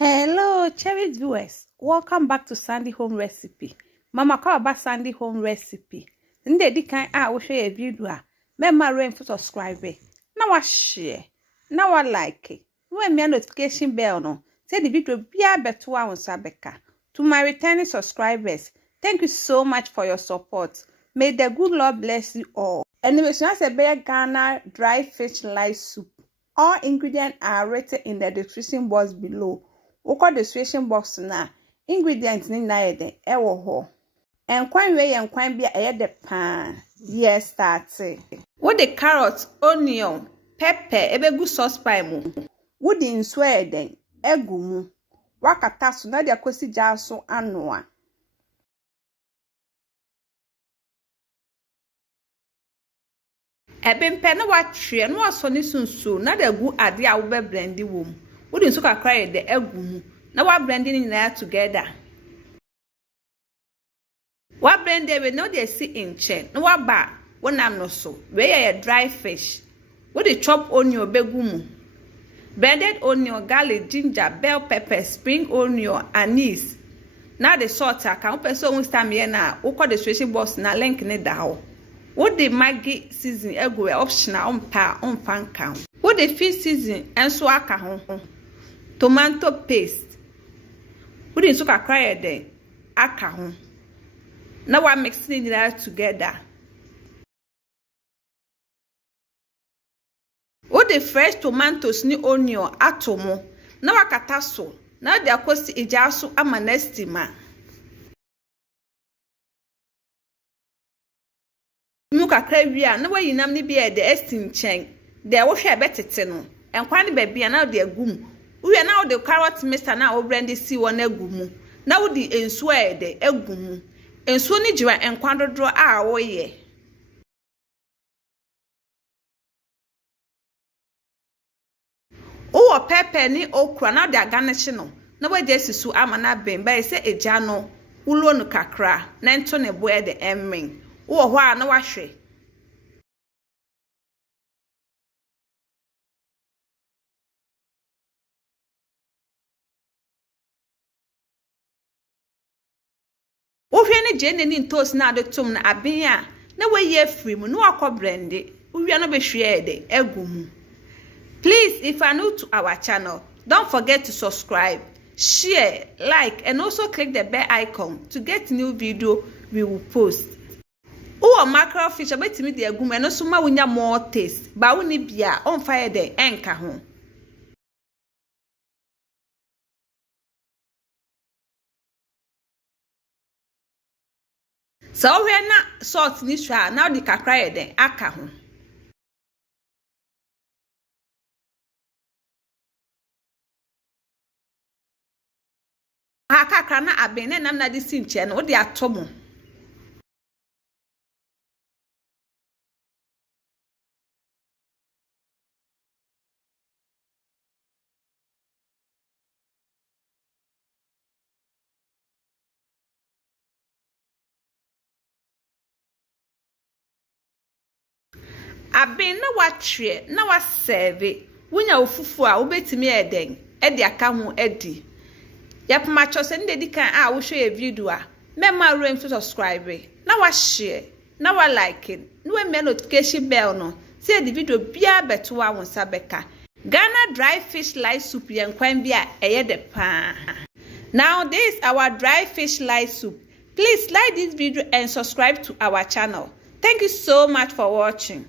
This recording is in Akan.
Hello, cherished viewers. Welcome back to Sandy Home Recipe. Mama call about Sandy Home Recipe. Nde di kan we share a video. Remember rain for subscribe. Now I share. Now I like. When me notification bell no. Say the video be a better one sabeka. To my returning subscribers, thank you so much for your support. May the good Lord bless you all. Anyway, so that's a bear Ghana dry fish light soup. All ingredients are rated in the description box below. Okra description box na ingredients ni na yede ewo ho. Enkwan we enkwan bia eyede pan. Yes, start. Wo the carrot, onion, pepper ebegu sauce pan mu. Wo the nso eden egu mu. Wakata so na de akosi gya so anoa. Ebempe na watwe na waso ni sunsu na de gu ade a wo be blendi wom. Wo din so kakra ye de egu mu na wa blending na together. Wa blend we no dey see in chain na wa ba wonam no so we ye dry fish. Wo dey chop onion begu mu. Blended onion, garlic, ginger, bell pepper, spring onion, anise. Na the salt aka wo person won stam ye na wo kwa the description box na link ne da ho. Wo the Maggi season egu optional on fan count. Wo the fish season enso aka ho. Tomato paste. Wo the sugar cry de aka ho. Now we mixing it together. Wo the fresh tomatoes ni onion atomo. Now we kata so. Now the akosi ejaso ama nestima. Muka krewia na we yinam ni bia de estin chen. De wo hwe betete no. Enkwa ni bebia na de agum. Uwe na the carrot mixture na wo blend si won agumu. Na wo di ensu ede agumu. Ensu ni jiwa enkwa dodro a wo ye. Owo pepper ni okra na de aganeche no. Na we je sisu ama na ben ba se eja no ulo no kakra na ento ne bo e de emmen. Owo ho a na wa hwe. Uhwe ne je ne toast na de tom na aben a na we ye free mu no akọ blende uhwe no be hwe de agumu. Please, if you are new to our channel, don't forget to subscribe, share, like, and also click the bell icon to get new video we will post. Uwa mackerel fish abetimi de agumu eno so ma wonya more taste ba woni bia on fire de enka ho. So we na salt ni swa na di kakra ye den aka ho. Akakra na abene nam na di sinche no de atomo. Aben na watwe na wa serve wunya ofufu a obetimi eden e de aka ho edi. Yapma chose nde di kan a wo hwe video a memma rem to subscribe na wa share na wa like na we me notification bell no say the video bia beto wa won sabeka. Ghana dry fish light soup yen kwan bia eye de pa. Now this is our dry fish light soup. Please like this video and subscribe to our channel. Thank you so much for watching.